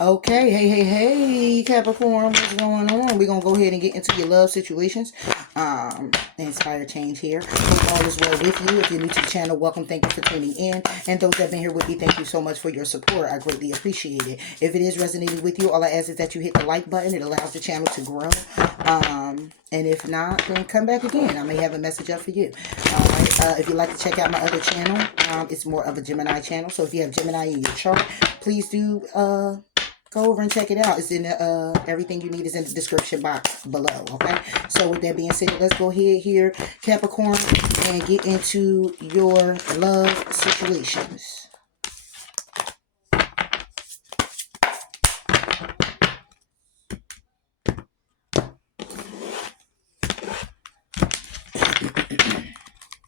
Okay, hey, Capricorn, what's going on? We're gonna go ahead and get into your love situations. Inspire change here. Hope all is well with you. If you're new to the channel, welcome. Thank you for tuning in. And those that have been here with me, thank you so much for your support. I greatly appreciate it. If it is resonating with you, all I ask is that you hit the like button. It allows the channel to grow. And if not, then come back again. I may have a message up for you. All right. If you'd like to check out my other channel, it's more of a Gemini channel. So if you have Gemini in your chart, please do go over and check it out. It's in everything you need is in the description box below. Okay. So with that being said, let's go ahead here, Capricorn, and get into your love situations.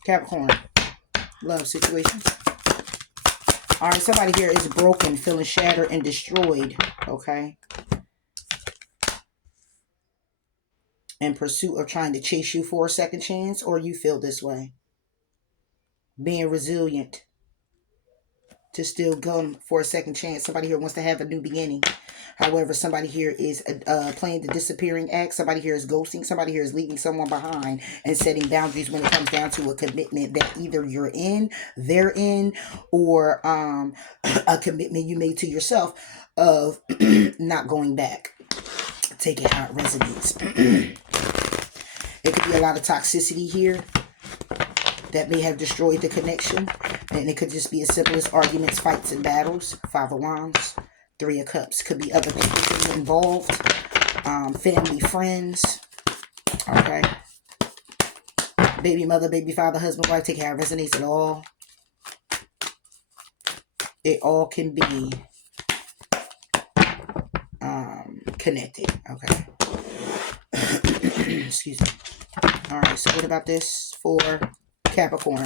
Capricorn, love situations. All right, somebody here is broken, feeling shattered and destroyed. Okay. In pursuit of trying to chase you for a second chance, or you feel this way. Being resilient to still go for a second chance. Somebody here wants to have a new beginning. However, somebody here is playing the disappearing act. Somebody here is ghosting. Somebody here is leaving someone behind and setting boundaries when it comes down to a commitment that either you're in, they're in, or a commitment you made to yourself of not going back. Take it how it resonates. It could be a lot of toxicity here that may have destroyed the connection. And it could just be as simple as arguments, fights, and battles. Five of Wands, Three of Cups. Could be other people involved. Family, friends. Okay. Baby mother, baby father, husband, wife. Take care. It resonates at all. It all can be connected. Okay. Excuse me. All right. So what about this for Capricorn?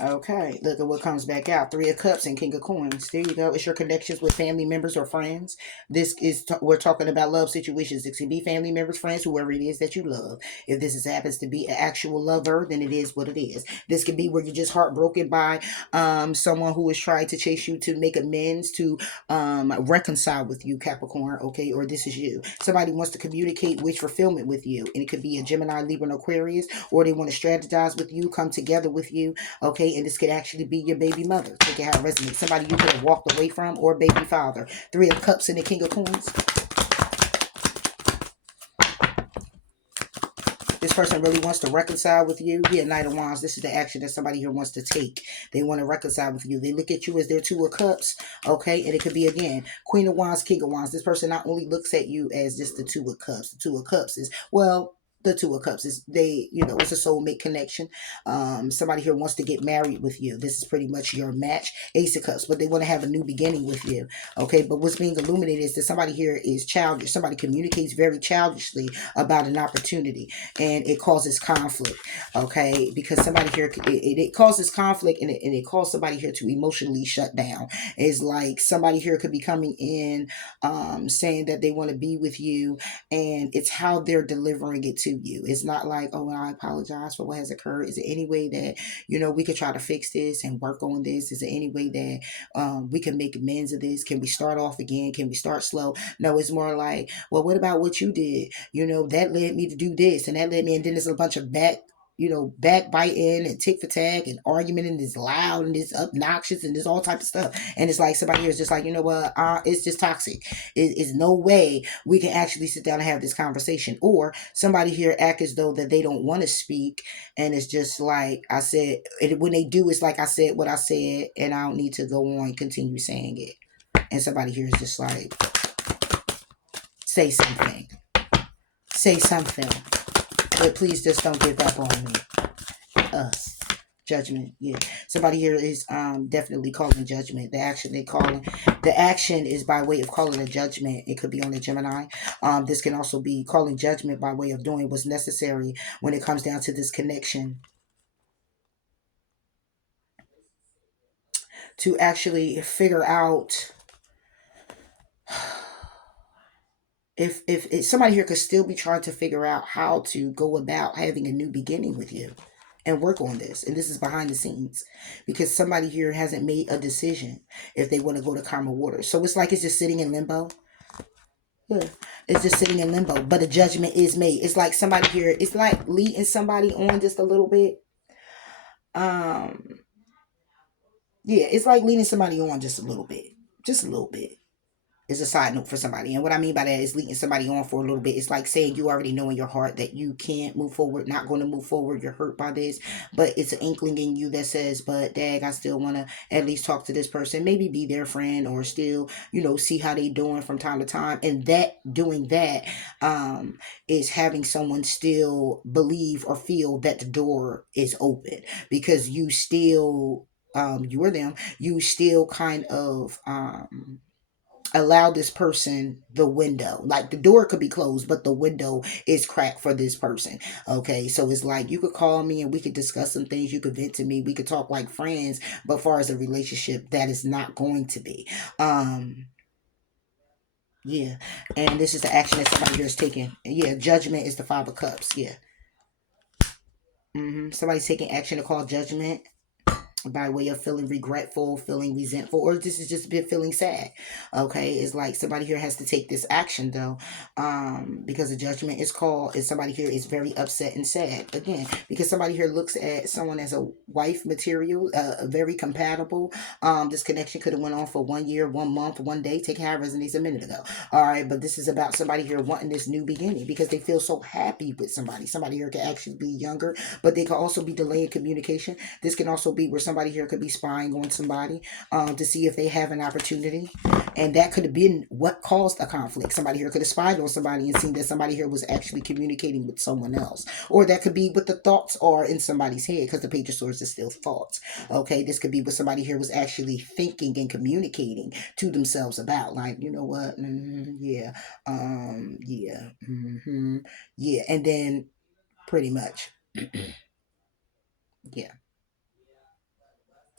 Okay, look at what comes back out. Three of Cups and King of Coins. There you go. It's your connections with family members or friends. This is, we're talking about love situations. It can be family members, friends, whoever it is that you love. If this happens to be an actual lover, then it is what it is. This could be where you're just heartbroken by someone who is trying to chase you to make amends, to reconcile with you, Capricorn, okay? Or this is you. Somebody wants to communicate wish fulfillment with you. And it could be a Gemini, Libra, and Aquarius, or they want to strategize with you, come together with you, okay? And this could actually be your baby mother. Take it how it resonates. Somebody you could have walked away from, or baby father. Three of Cups and the King of Coins. This person really wants to reconcile with you. Yeah, Knight of Wands. This is the action that somebody here wants to take. They want to reconcile with you. They look at you as their Two of Cups, okay? And it could be, again, Queen of Wands, King of Wands. This person not only looks at you as just the Two of Cups. The Two of Cups is, well, the Two of Cups is, they, you know, it's a soulmate connection. Somebody here wants to get married with you. This is pretty much your match. Ace of Cups, but they want to have a new beginning with you, okay? But what's being illuminated is that somebody here is childish. Somebody communicates very childishly about an opportunity, and it causes conflict, okay? Because somebody here, it causes conflict, and it causes somebody here to emotionally shut down. It's like somebody here could be coming in saying that they want to be with you, and it's how they're delivering it to you. It's not like, oh, I apologize for what has occurred. Is there any way that, you know, we could try to fix this and work on this? Is there any way that we can make amends of this? Can we start off again? Can we start slow? No, it's more like, well, what about what you did? You know, that led me to do this, and that led me, and then there's a bunch of backbiting and tick for tag and argument, and it's loud and it's obnoxious and there's all type of stuff. And it's like somebody here is just like, you know what, it's just toxic. It's no way we can actually sit down and have this conversation. Or somebody here act as though that they don't want to speak, and it's just like I said, when they do, it's like I said what I said, and I don't need to go on and continue saying it. And somebody here is just like, say something, but please just don't give up on me. Us. Judgment. Yeah. Somebody here is definitely calling judgment. The action is by way of calling a judgment. It could be on the Gemini. This can also be calling judgment by way of doing what's necessary when it comes down to this connection, to actually figure out if somebody here could still be trying to figure out how to go about having a new beginning with you. and work on this. And this is behind the scenes because somebody here hasn't made a decision if they want to go to karma water. So it's like it's just sitting in limbo. Yeah, it's just sitting in limbo, but a judgment is made. It's like somebody here, it's like leading somebody on just a little bit. Um, yeah, it's like leading somebody on just a little bit. Just a little bit. Is a side note for somebody. And what I mean by that is leading somebody on for a little bit. It's like saying you already know in your heart that you can't move forward, not going to move forward. You're hurt by this, but it's an inkling in you that says, but dag, I still want to at least talk to this person, maybe be their friend or still, see how they doing from time to time. And that doing that is having someone still believe or feel that the door is open because you still, you or them, you still kind of, allow this person the window. Like the door could be closed, but the window is cracked for this person. Okay, so it's like you could call me and we could discuss some things. You could vent to me. We could talk like friends. But far as a relationship, that is not going to be. Yeah, and this is the action that somebody here is taking. Yeah, judgment is the Five of Cups. Yeah, somebody's taking action to call judgment by way of feeling regretful, feeling resentful, or this is just a bit feeling sad. Okay, it's like somebody here has to take this action though, because a judgment is called, and somebody here is very upset and sad again because somebody here looks at someone as a wife material, very compatible. This connection could have went on for 1 year, 1 month, 1 day. Take how it resonates a minute ago. All right, but this is about somebody here wanting this new beginning because they feel so happy with somebody. Somebody here could actually be younger, but they could also be delaying communication. This can also be where somebody here could be spying on somebody to see if they have an opportunity. And that could have been what caused a conflict. Somebody here could have spied on somebody and seen that somebody here was actually communicating with someone else. Or that could be what the thoughts are in somebody's head because the Page of Swords is still thoughts. Okay, this could be what somebody here was actually thinking and communicating to themselves about. Like, you know what? Yeah. Yeah. Yeah. And then pretty much. Yeah.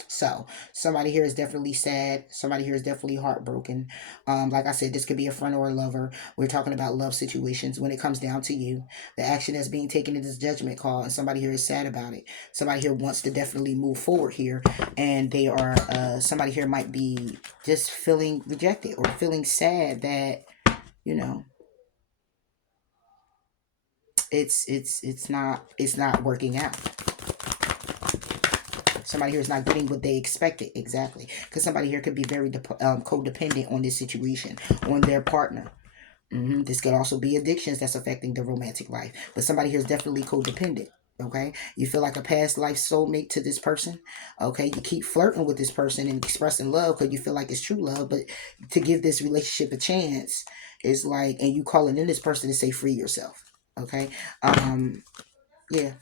So somebody here is definitely sad. Somebody here is definitely heartbroken. Like I said, this could be a friend or a lover. We're talking about love situations. When it comes down to you, the action that's being taken in this judgment call, and somebody here is sad about it. Somebody here wants to definitely move forward here, and they are. Somebody here might be just feeling rejected or feeling sad that you know it's not working out. Somebody here is not getting what they expected exactly because somebody here could be very codependent on this situation, on their partner. This could also be addictions that's affecting the romantic life, but somebody here is definitely codependent. Okay, you feel like a past life soulmate to this person. Okay, you keep flirting with this person and expressing love because you feel like it's true love, but to give this relationship a chance is like, and you calling in this person to say free yourself. Okay, yeah,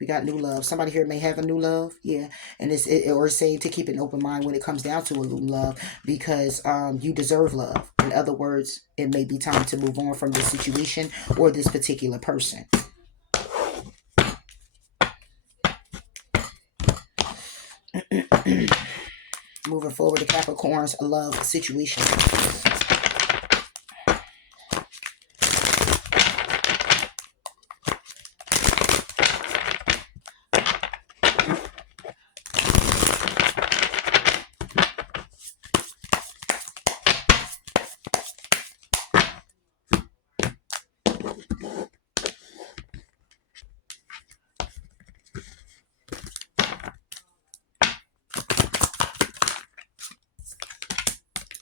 we got new love. Somebody here may have a new love, yeah, and or say to keep an open mind when it comes down to a new love because you deserve love. In other words, it may be time to move on from this situation or this particular person. Moving forward to Capricorn's love situation.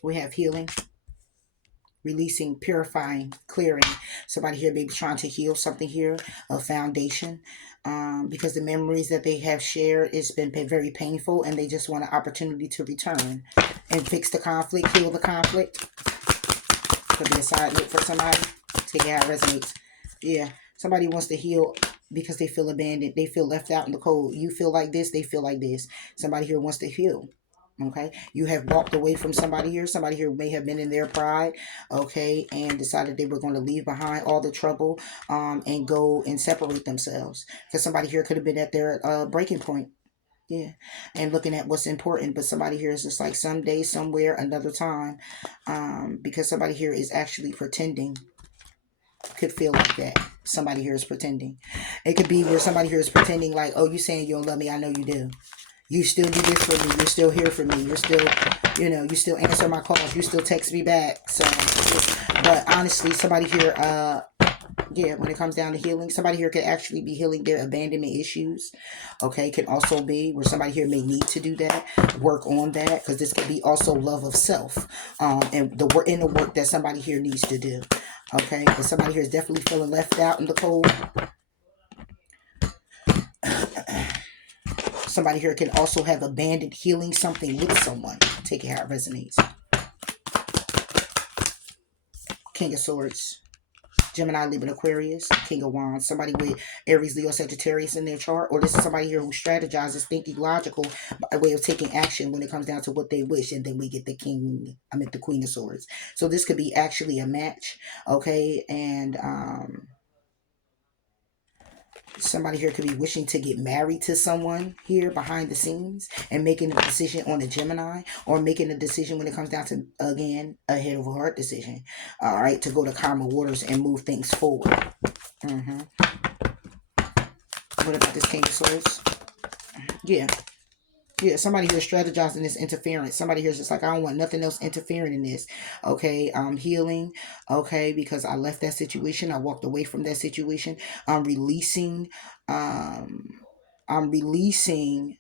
We have healing, releasing, purifying, clearing. Somebody here may be trying to heal something here, a foundation, because the memories that they have shared has been very painful, and they just want an opportunity to return and fix the conflict, heal the conflict. Could be a side note for somebody. Take it how it resonates. Yeah, somebody wants to heal because they feel abandoned. They feel left out in the cold. You feel like this, they feel like this. Somebody here wants to heal. Okay, you have walked away from somebody here. Somebody here may have been in their pride, okay, and decided they were going to leave behind all the trouble, and go and separate themselves. Because somebody here could have been at their breaking point, yeah, and looking at what's important. But somebody here is just like someday, somewhere, another time, because somebody here is actually pretending. Could feel like that. Somebody here is pretending. It could be where somebody here is pretending like, oh, you saying you don't love me. I know you do. You still do this for me. You're still here for me. You're still, you still answer my calls. You still text me back. So, but honestly, somebody here, yeah, when it comes down to healing, somebody here could actually be healing their abandonment issues. Okay, can also be where somebody here may need to do that, work on that, because this could be also love of self, and the work in the work that somebody here needs to do. Okay, but somebody here is definitely feeling left out in the cold. Somebody here can also have abandoned healing something with someone. Take it how it resonates. King of Swords. Gemini, Libra, Aquarius, King of Wands. Somebody with Aries, Leo, Sagittarius in their chart. Or this is somebody here who strategizes, thinking logical by way of taking action when it comes down to what they wish. And then we get the the Queen of Swords. So this could be actually a match. Okay. And somebody here could be wishing to get married to someone here behind the scenes and making a decision on a Gemini, or making a decision when it comes down to, again, a head over heart decision. All right, to go to calmer waters and move things forward. What about this King of Swords? Yeah. Yeah, somebody here strategizing this interference. Somebody here is just like, I don't want nothing else interfering in this. Okay, I'm healing. Okay, because I left that situation. I walked away from that situation. I'm releasing. I'm releasing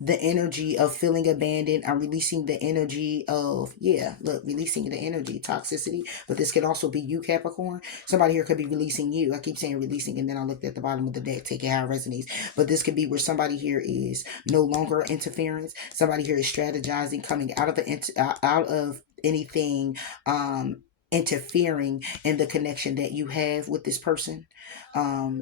the energy of feeling abandoned. I'm releasing the energy of, yeah, look, releasing the energy, toxicity. But this could also be you, Capricorn. Somebody here could be releasing you. I keep saying releasing, and then I looked at the bottom of the deck, take it how it resonates. But this could be where somebody here is no longer interference. Somebody here is strategizing, coming out of out of anything interfering in the connection that you have with this person.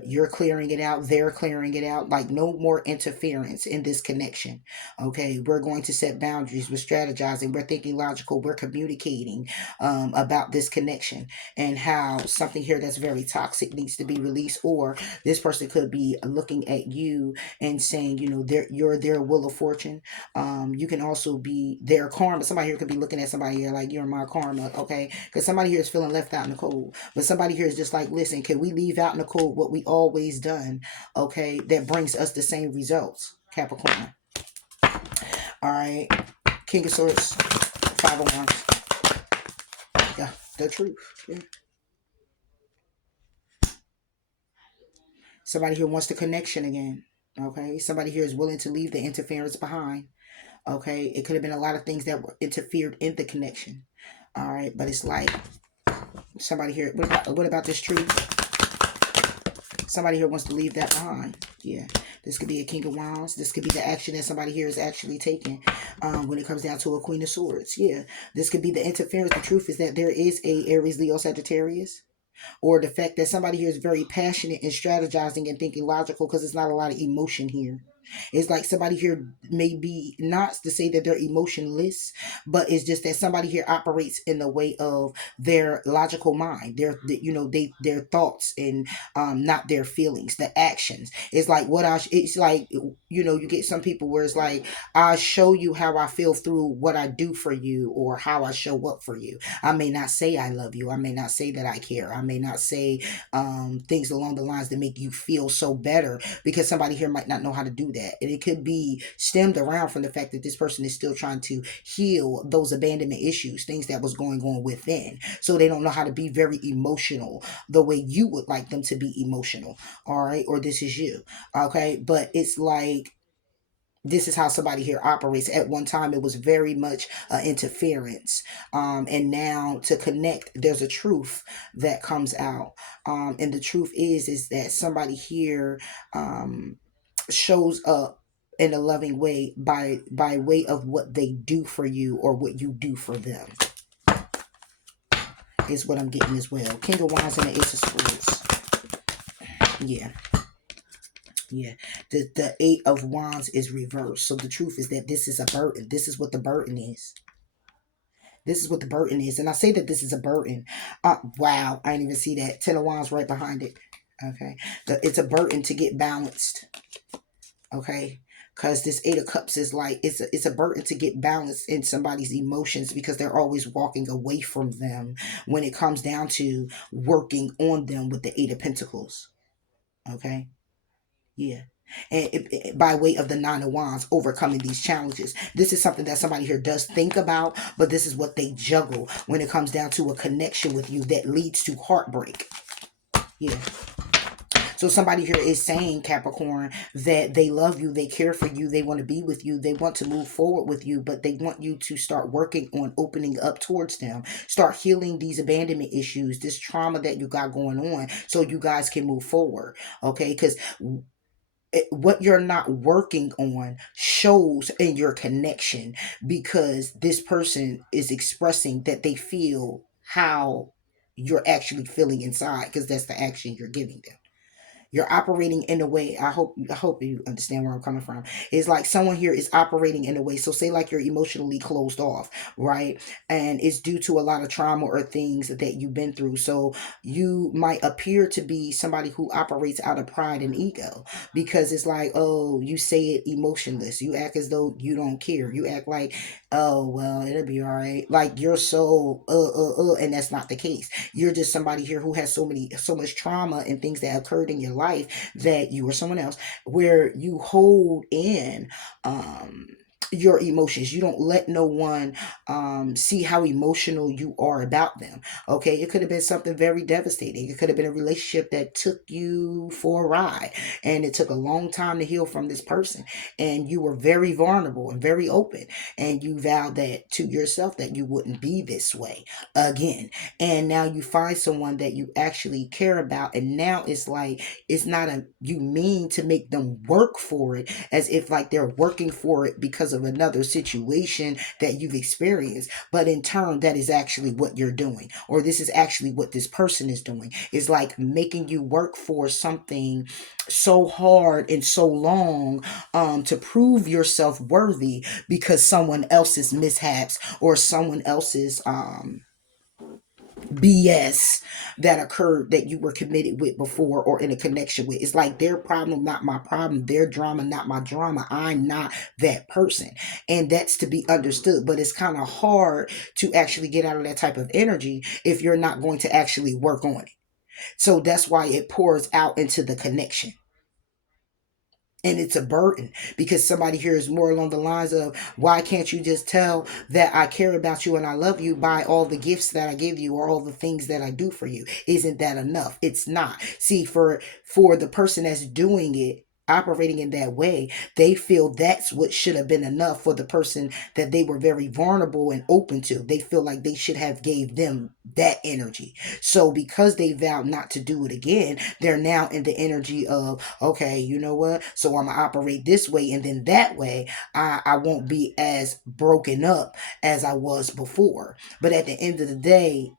You're clearing it out, they're clearing it out, like no more interference in this connection. Okay, we're going to set boundaries, we're strategizing, we're thinking logical, we're communicating about this connection, and how something here that's very toxic needs to be released. Or this person could be looking at you and saying, you're their wheel of fortune. You can also be their karma. Somebody here could be looking at somebody here like, you're my karma. Okay, because somebody here is feeling left out in the cold. But somebody here is just like, listen, can we leave out in the cold what we always done? Okay, that brings us the same results. Capricorn. All right, King of Swords, Five of Wands. Yeah, the truth. Yeah. Somebody here wants the connection again. Okay, somebody here is willing to leave the interference behind. Okay, it could have been a lot of things that were interfered in the connection. All right, but it's like somebody here. What about this truth? Somebody here wants to leave that behind. Yeah, this could be a King of Wands. This could be the action that somebody here is actually taking when it comes down to a Queen of Swords. Yeah, this could be the interference. The truth is that there is a Aries, Leo, Sagittarius. Or the fact that somebody here is very passionate and strategizing and thinking logical, because there's not a lot of emotion here. It's like somebody here may be, not to say that they're emotionless, but it's just that somebody here operates in the way of their logical mind, their thoughts, and not their feelings, the actions. It's like it's like, you get some people where it's like, I show you how I feel through what I do for you, or how I show up for you. I may not say I love you. I may not say that I care. I may not say things along the lines that make you feel so better, because somebody here might not know how to do that. And it could be stemmed around from the fact that this person is still trying to heal those abandonment issues, things that was going on within. So they don't know how to be very emotional the way you would like them to be emotional. All right. Or this is you. Okay. But it's like, this is how somebody here operates. At one time, it was very much interference. And now to connect, there's a truth that comes out. And the truth is that somebody here shows up in a loving way by way of what they do for you, or what you do for them, is what I'm getting as well. King of Wands and the Ace of Swords. Yeah. Yeah, the Eight of Wands is reversed. So the truth is that this is a burden. This is what the burden is. This is what the burden is. And I say that this is a burden. Wow, I didn't even see that. Ten of Wands right behind it. Okay. It's a burden to get balanced. Okay. because this Eight of Cups is like it's a burden to get balance in somebody's emotions because they're always walking away from them when it comes down to working on them with the Eight of Pentacles. Okay, yeah. And by way of the Nine of Wands, overcoming these challenges. This is something that somebody here does think about, but this is what they juggle when it comes down to a connection with you that leads to heartbreak. Yeah. So somebody here is saying, Capricorn, that they love you, they care for you, they want to be with you, they want to move forward with you, but they want you to start working on opening up towards them. Start healing these abandonment issues, this trauma that you got going on, so you guys can move forward. Okay, because what you're not working on shows in your connection, because this person is expressing that they feel how you're actually feeling inside, because that's the action you're giving them. You're operating in a way, I hope you understand where I'm coming from. It's like someone here is operating in a way, so say like you're emotionally closed off, right? And it's due to a lot of trauma or things that you've been through. So you might appear to be somebody who operates out of pride and ego, because it's like, oh, you say it emotionless, you act as though you don't care, you act like, oh well, it'll be all right, like you're so and that's not the case. You're just somebody here who has so much trauma and things that occurred in your life, that you or someone else, where you hold in um your emotions. You don't let no one see how emotional you are about them. Okay, it could have been something very devastating. It could have been a relationship that took you for a ride, and it took a long time to heal from this person, and you were very vulnerable and very open, and you vowed that to yourself that you wouldn't be this way again. And now you find someone that you actually care about, and now it's like, it's not a, you mean to make them work for it, as if like they're working for it because of another situation that you've experienced, but in turn that is actually what you're doing, or this is actually what this person is doing. It's like making you work for something so hard and so long, to prove yourself worthy, because someone else's mishaps or someone else's BS that occurred that you were committed with before or in a connection with. It's like their problem, not my problem. Their drama, not my drama. I'm not that person. And that's to be understood. But it's kind of hard to actually get out of that type of energy if you're not going to actually work on it. So that's why it pours out into the connection. And it's a burden, because somebody here is more along the lines of, why can't you just tell that I care about you and I love you by all the gifts that I give you or all the things that I do for you? Isn't that enough? It's not. See, for the person that's doing it, operating in that way, they feel that's what should have been enough for the person that they were very vulnerable and open to. They feel like they should have gave them that energy. So because they vowed not to do it again, they're now in the energy of, okay, you know what, so I'm gonna operate this way, and then that way I won't be as broken up as I was before. But at the end of the day,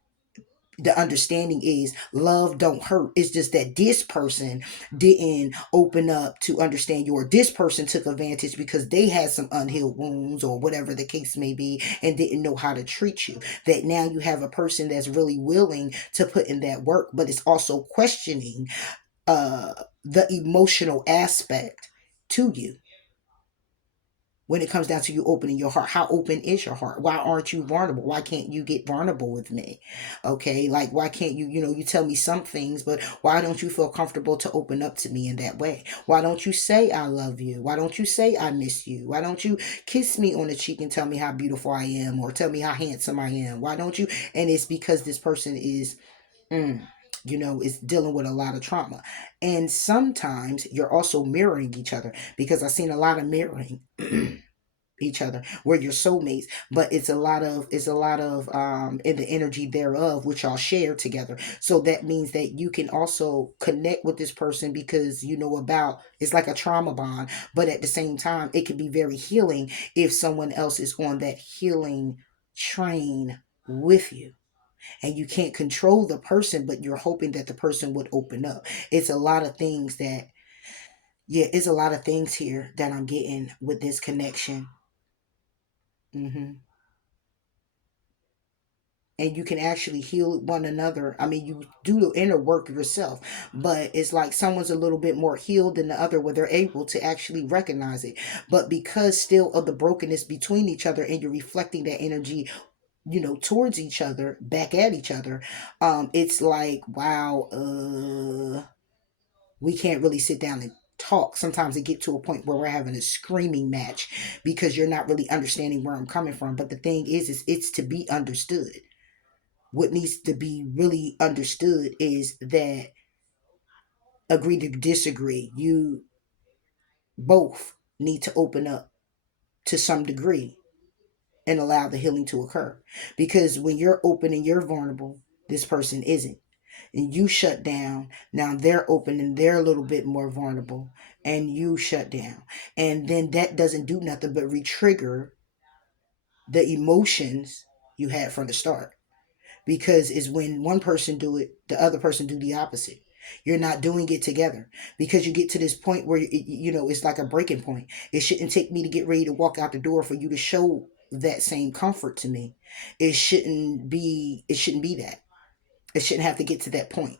the understanding is love don't hurt. It's just that this person didn't open up to understand you, or this person took advantage because they had some unhealed wounds or whatever the case may be, and didn't know how to treat you. That now you have a person that's really willing to put in that work, but it's also questioning uh the emotional aspect to you. When it comes down to you opening your heart, how open is your heart? Why aren't you vulnerable? Why can't you get vulnerable with me? Okay, like why can't you, you tell me some things, but why don't you feel comfortable to open up to me in that way? Why don't you say I love you? Why don't you say I miss you? Why don't you kiss me on the cheek and tell me how beautiful I am, or tell me how handsome I am? Why don't you? And it's because this person is mm, is dealing with a lot of trauma. And sometimes you're also mirroring each other, because I've seen a lot of mirroring each other where you're soulmates, but it's a lot of in the energy thereof which y'all share together. So that means that you can also connect with this person, because you know about, it's like a trauma bond, but at the same time it can be very healing if someone else is on that healing train with you, and you can't control the person, but you're hoping that the person would open up. It's a lot of things that, yeah, it's a lot of things here that I'm getting with this connection. Hmm. and you can actually heal one another. I mean, you do the inner work yourself, but it's like someone's a little bit more healed than the other where they're able to actually recognize it. But because still of the brokenness between each other, and you're reflecting that energy, towards each other, back at each other, it's like, wow, we can't really sit down and talk. Sometimes it get to a point where we're having a screaming match because you're not really understanding where I'm coming from. But the thing is it's to be understood. What needs to be really understood is that agree to disagree. You both need to open up to some degree and allow the healing to occur. Because when you're open and you're vulnerable, this person isn't. And you shut down. Now they're open and they're a little bit more vulnerable, and you shut down. And then that doesn't do nothing but re-trigger the emotions you had from the start. Because it's when one person do it, the other person do the opposite. You're not doing it together, because you get to this point where it's like a breaking point. It shouldn't take me to get ready to walk out the door for you to show that same comfort to me. It shouldn't be that. It shouldn't have to get to that point,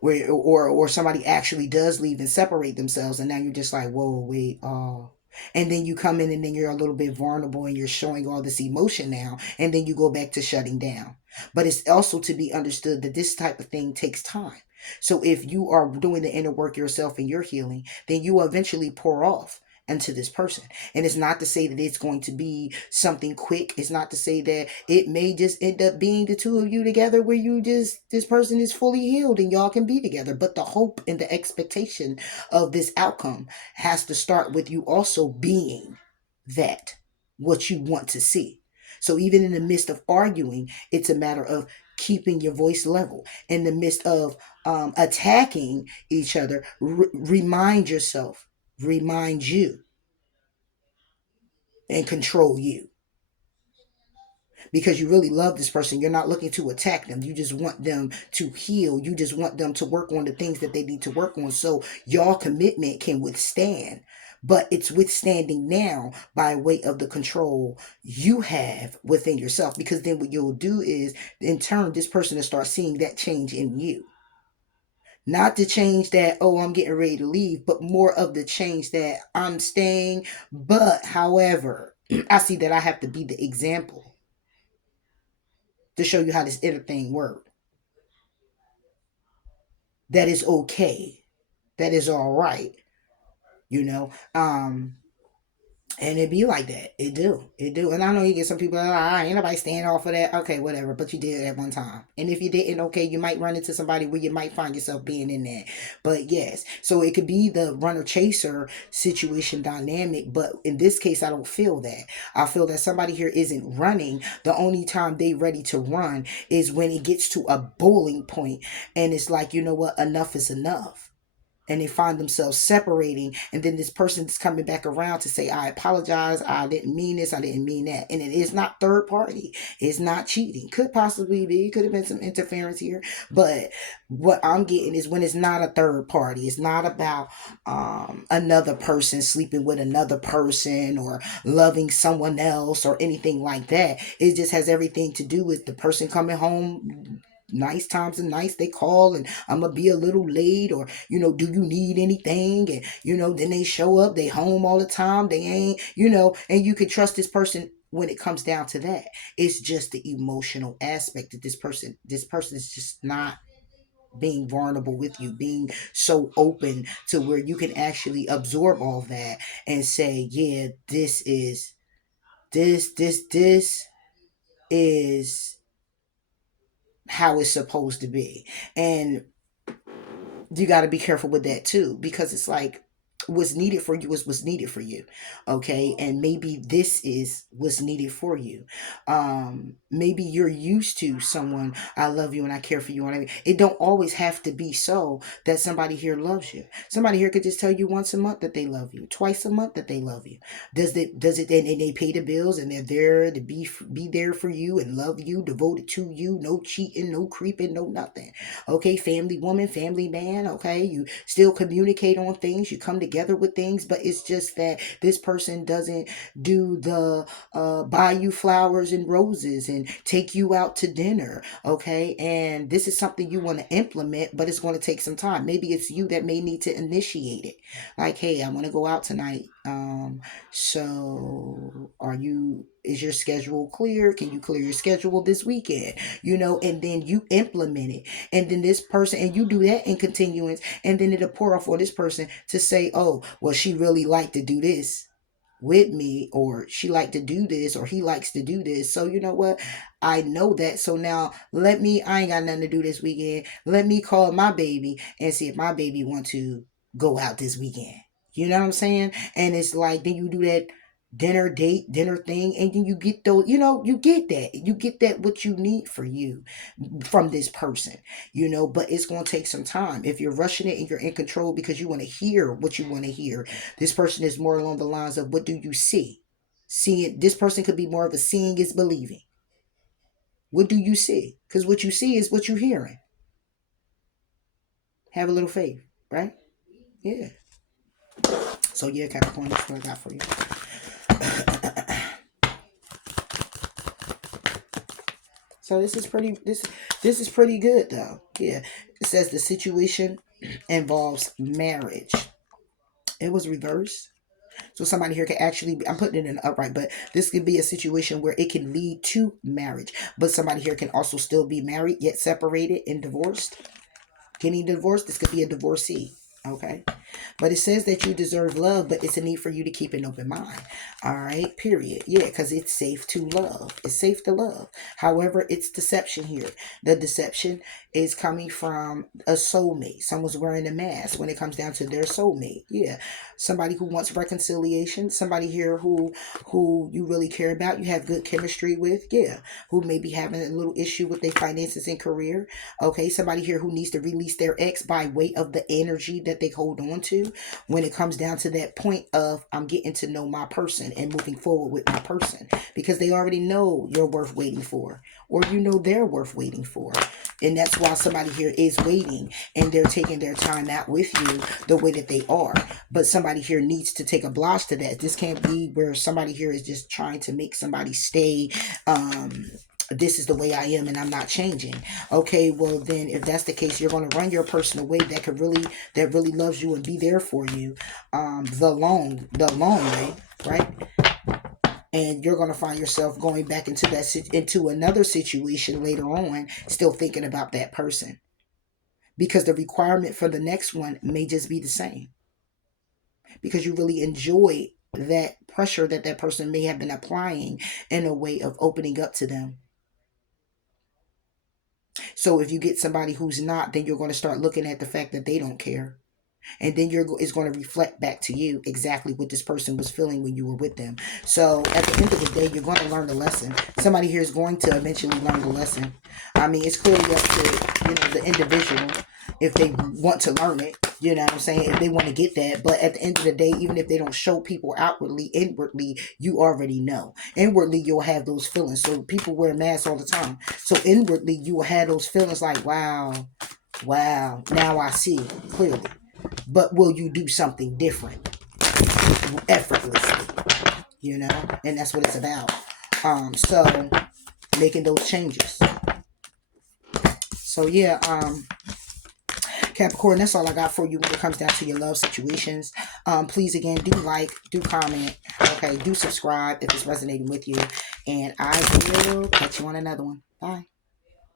where or somebody actually does leave and separate themselves, and now you're just like, whoa, wait, oh. And then you come in and then you're a little bit vulnerable and you're showing all this emotion now, and then you go back to shutting down. But it's also to be understood that this type of thing takes time. So if you are doing the inner work yourself and you're healing, then you will eventually pour off into this person. And it's not to say that it's going to be something quick. It's not to say that it may just end up being the two of you together where this person is fully healed and y'all can be together. But the hope and the expectation of this outcome has to start with you also being that, what you want to see. So even in the midst of arguing, it's a matter of keeping your voice level. In the midst of attacking each other, remind yourself, remind you, and control you. Because you really love this person. You're not looking to attack them. You just want them to heal. You just want them to work on the things that they need to work on so y'all commitment can withstand. But it's withstanding now by way of the control you have within yourself. Because then what you'll do is, in turn, this person will start seeing that change in you. Not the change that, oh, I'm getting ready to leave, but more of the change that I'm staying. But however, I see that I have to be the example to show you how this inner thing works. That is okay. That is all right. You know. And it be like that. It do. It do. And I know you get some people that are like, ain't nobody staying off of that. Okay, whatever. But you did it at one time. And if you didn't, okay, you might run into somebody where you might find yourself being in that. But yes. So it could be the runner chaser situation dynamic. But in this case, I don't feel that. I feel that somebody here isn't running. The only time they ready to run is when it gets to a boiling point. And it's like, you know what? Enough is enough, and they find themselves separating, and then this person is coming back around to say, I apologize, I didn't mean this, I didn't mean that. And it is not third party, it's not cheating. Could possibly be, could have been some interference here, but what I'm getting is when it's not a third party, it's not about another person sleeping with another person or loving someone else or anything like that. It just has everything to do with the person coming home nice times and nights, they call and I'm gonna be a little late, or do you need anything, and then they show up, they home all the time, they ain't, and you can trust this person. When it comes down to that, it's just the emotional aspect that this person is just not being vulnerable with you, being so open to where you can actually absorb all that and say, yeah, this is how it's supposed to be. And you got to be careful with that too, because it's like what's needed for you is what's needed for you. Okay. And maybe this is what's needed for you. Maybe you're used to someone, I love you and I care for you. And it don't always have to be so that somebody here loves you. Somebody here could just tell you once a month that they love you, twice a month that they love you. Does it, and they pay the bills and they're there to be there for you and love you, devoted to you, no cheating, no creeping, no nothing. Okay, family woman, family man, okay, you still communicate on things, you come together with things, but it's just that this person doesn't do the buy you flowers and roses and take you out to dinner. Okay. And this is something you want to implement, but it's going to take some time. Maybe it's you that may need to initiate it. Like, hey, I want to go out tonight. So is your schedule clear? Can you clear your schedule this weekend? And then you implement it. And then this person, and you do that in continuance, and then it'll pour off on this person to say, oh, well, she really liked to do this with me, or she liked to do this, or he likes to do this. So you know what, I know that. So now I ain't got nothing to do this weekend, let me call my baby and see if my baby want to go out this weekend. You know what I'm saying? And it's like, then you do that dinner thing, and then you get those, you get that what you need for you from this person. But it's going to take some time. If you're rushing it and you're in control because you want to hear what you want to hear, this person is more along the lines of, what do you see? Seeing, this person could be more of a seeing is believing. What do you see? Because what you see is what you're hearing. Have a little faith, right? Yeah. So yeah, Capricorn, that's what I got for you. So this is pretty good though. Yeah. It says the situation involves marriage. It was reversed. So somebody here can actually, I'm putting it in the upright, but this could be a situation where it can lead to marriage. But somebody here can also still be married, yet separated and divorced. Getting divorced, this could be a divorcee. Okay. But it says that you deserve love, but it's a need for you to keep an open mind. All right. Period. Yeah, because it's safe to love. It's safe to love. However, it's deception here. The deception is coming from a soulmate. Someone's wearing a mask when it comes down to their soulmate. Yeah. Somebody who wants reconciliation. Somebody here who you really care about. You have good chemistry with. Yeah. Who may be having a little issue with their finances and career. Okay. Somebody here who needs to release their ex by way of the energy that they hold on to when it comes down to that point of, I'm getting to know my person and moving forward with my person, because they already know you're worth waiting for, or they're worth waiting for. And that's why somebody here is waiting and they're taking their time out with you the way that they are. But somebody here needs to take a blotch to that. This can't be where somebody here is just trying to make somebody stay this is the way I am and I'm not changing. Okay, well then, if that's the case, you're going to run your person away that really loves you and be there for you the long way, right? And you're going to find yourself going back into another situation later on, still thinking about that person, because the requirement for the next one may just be the same, because you really enjoy that pressure that person may have been applying in a way of opening up to them. So if you get somebody who's not, then you're going to start looking at the fact that they don't care. And then it's going to reflect back to you exactly what this person was feeling when you were with them. So at the end of the day, you're going to learn the lesson. Somebody here is going to eventually learn the lesson. I mean, it's clearly up to the individual if they want to learn it. You know what I'm saying? If they want to get that. But at the end of the day, even if they don't show people outwardly, inwardly, you already know. Inwardly, you'll have those feelings. So people wear masks all the time. So inwardly, you will have those feelings like, wow, now I see clearly. But will you do something different effortlessly? And that's what it's about. So making those changes. So yeah, Capricorn, that's all I got for you when it comes down to your love situations. Please, again, do like, do comment, okay, do subscribe if it's resonating with you. And I will catch you on another one. Bye.